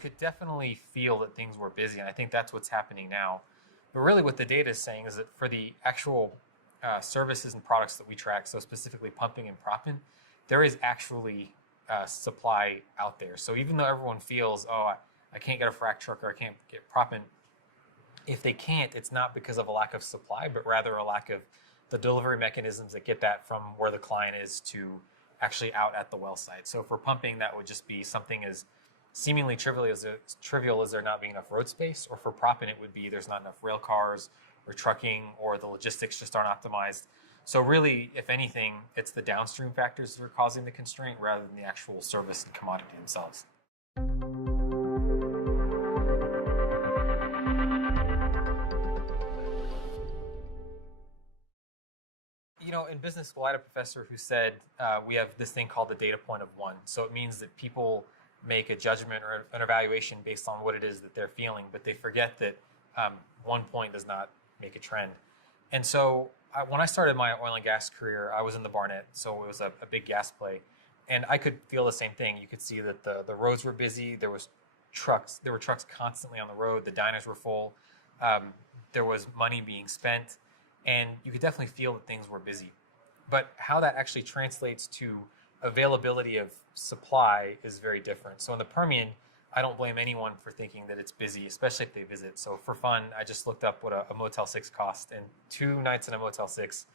could definitely feel that things were busy, and I think that's what's happening now. But really, what the data is saying is that for the actual services and products that we track, so specifically pumping and propping, there is actually supply out there. So even though everyone feels, oh, I can't get a frac truck or I can't get propping, if they can't, it's not because of a lack of supply, but rather a lack of the delivery mechanisms that get that from where the client is to actually out at the well site. So for pumping, that would just be something as seemingly trivial as there not being enough road space, or for propping, it would be there's not enough rail cars or trucking, or the logistics just aren't optimized. So really, if anything, it's the downstream factors that are causing the constraint rather than the actual service and commodity themselves. In business school, I had a professor who said we have this thing called the data point of one. So it means that people make a judgment or an evaluation based on what it is that they're feeling, but they forget that 1 point does not make a trend. And so when I started my oil and gas career, I was in the Barnett, so it was a big gas play. And I could feel the same thing. You could see that the roads were busy. There were trucks constantly on the road. The diners were full. There was money being spent. And you could definitely feel that things were busy. But how that actually translates to availability of supply is very different. So in the Permian, I don't blame anyone for thinking that it's busy, especially if they visit. So for fun, I just looked up what a Motel 6 cost, and 2 nights in a Motel 6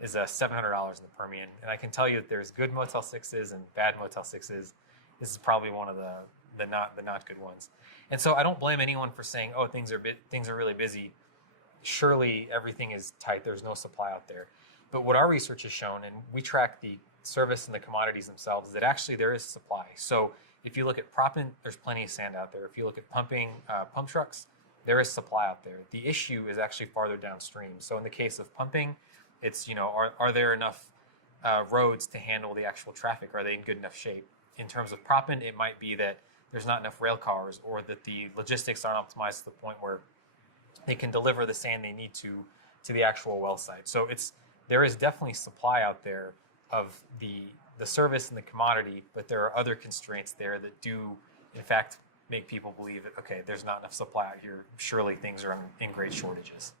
is $700 in the Permian. And I can tell you that there's good Motel 6s and bad Motel 6s. This is probably one of the not good ones. And so I don't blame anyone for saying, oh, things are really busy. Surely everything is tight. There's no supply out there. But what our research has shown, and we track the service and the commodities themselves, is that actually there is supply. So if you look at proppant, there's plenty of sand out there. If you look at pumping, pump trucks, there is supply out there. The issue is actually farther downstream. So in the case of pumping, it's, are there enough roads to handle the actual traffic? Are they in good enough shape? In terms of proppant, it might be that there's not enough rail cars, or that the logistics aren't optimized to the point where they can deliver the sand they need to the actual well site. So there is definitely supply out there of the service and the commodity, but there are other constraints there that do, in fact, make people believe that, okay, there's not enough supply out here. Surely things are in great shortages.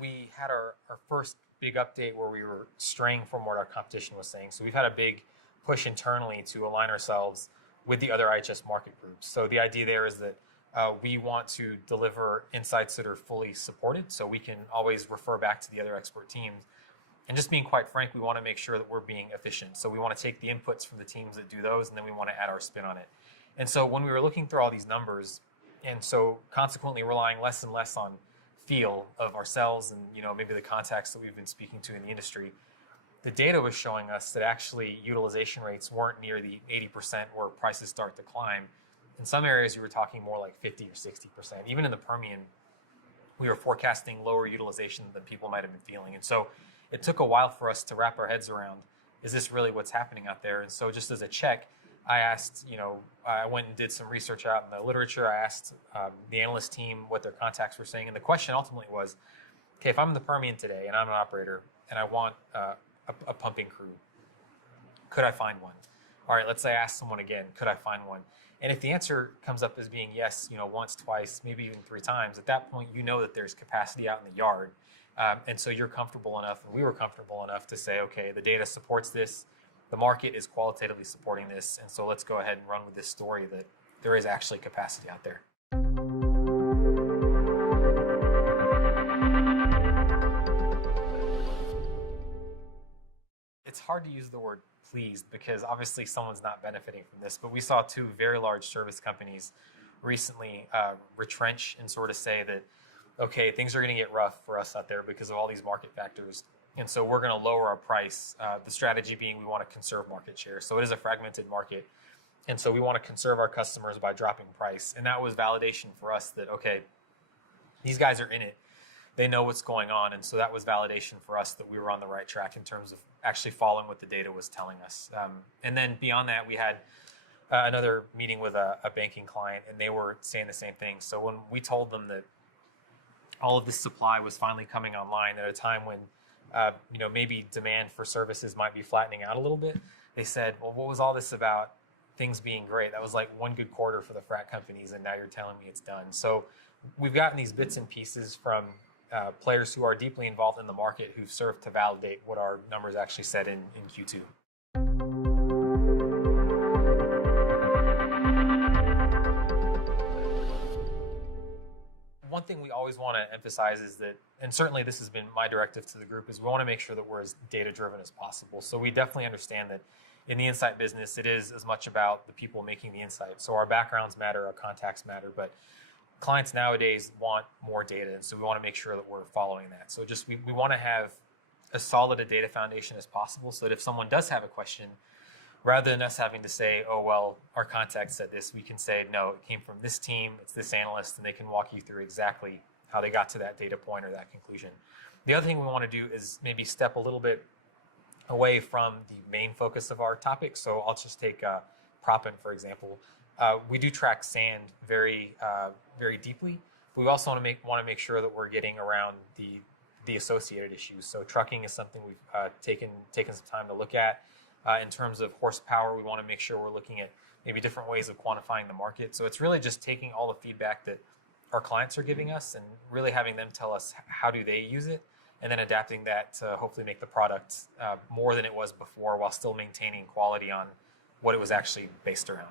We had our first big update where we were straying from what our competition was saying. So we've had a big push internally to align ourselves with the other IHS Markit groups. So the idea there is that we want to deliver insights that are fully supported, so we can always refer back to the other expert teams. And just being quite frank, we want to make sure that we're being efficient. So we want to take the inputs from the teams that do those, and then we want to add our spin on it. And so when we were looking through all these numbers, and so consequently relying less and less on feel of ourselves and maybe the contacts that we've been speaking to in the industry, the data was showing us that actually utilization rates weren't near the 80% where prices start to climb. In some areas, you were talking more like 50 or 60%. Even in the Permian, we were forecasting lower utilization than people might have been feeling. And so it took a while for us to wrap our heads around, is this really what's happening out there? And so just as a check, I asked, I went and did some research out in the literature. I asked the analyst team what their contacts were saying. And the question ultimately was, okay, if I'm in the Permian today and I'm an operator and I want a pumping crew, could I find one? All right, let's say I ask someone again, could I find one? And if the answer comes up as being yes, once, twice, maybe even 3 times, at that point, that there's capacity out in the yard. And so you're comfortable enough, and we were comfortable enough to say, okay, the data supports this, the market is qualitatively supporting this, and so let's go ahead and run with this story that there is actually capacity out there. It's hard to use the word pleased because obviously someone's not benefiting from this, but we saw 2 very large service companies recently retrench and sort of say that, okay, things are going to get rough for us out there because of all these market factors, and so we're going to lower our price. The strategy being we want to conserve market share. So it is a fragmented market, and so we want to conserve our customers by dropping price. And that was validation for us that, okay, these guys are in it. They know what's going on. And so that was validation for us that we were on the right track in terms of actually following what the data was telling us. And then beyond that, we had another meeting with a banking client, and they were saying the same thing. So when we told them that all of this supply was finally coming online at a time when maybe demand for services might be flattening out a little bit. They said, well, what was all this about things being great? That was like one good quarter for the frac companies, and now you're telling me it's done. So we've gotten these bits and pieces from players who are deeply involved in the market who've served to validate what our numbers actually said in Q2. One thing we always want to emphasize is that, and certainly this has been my directive to the group, is we want to make sure that we're as data-driven as possible. So we definitely understand that in the insight business, it is as much about the people making the insight. So our backgrounds matter, our contacts matter, but clients nowadays want more data, and so we want to make sure that we're following that. So just we want to have as solid a data foundation as possible, so that if someone does have a question, rather than us having to say, oh, well, our contact said this, we can say, no, it came from this team, it's this analyst, and they can walk you through exactly how they got to that data point or that conclusion. The other thing we want to do is maybe step a little bit away from the main focus of our topic. So I'll just take proppant, for example. We do track sand very deeply. But we also want to make sure that we're getting around the associated issues. So trucking is something we've taken some time to look at. In terms of horsepower, we want to make sure we're looking at maybe different ways of quantifying the market. So it's really just taking all the feedback that our clients are giving us and really having them tell us how do they use it, and then adapting that to hopefully make the product more than it was before while still maintaining quality on what it was actually based around.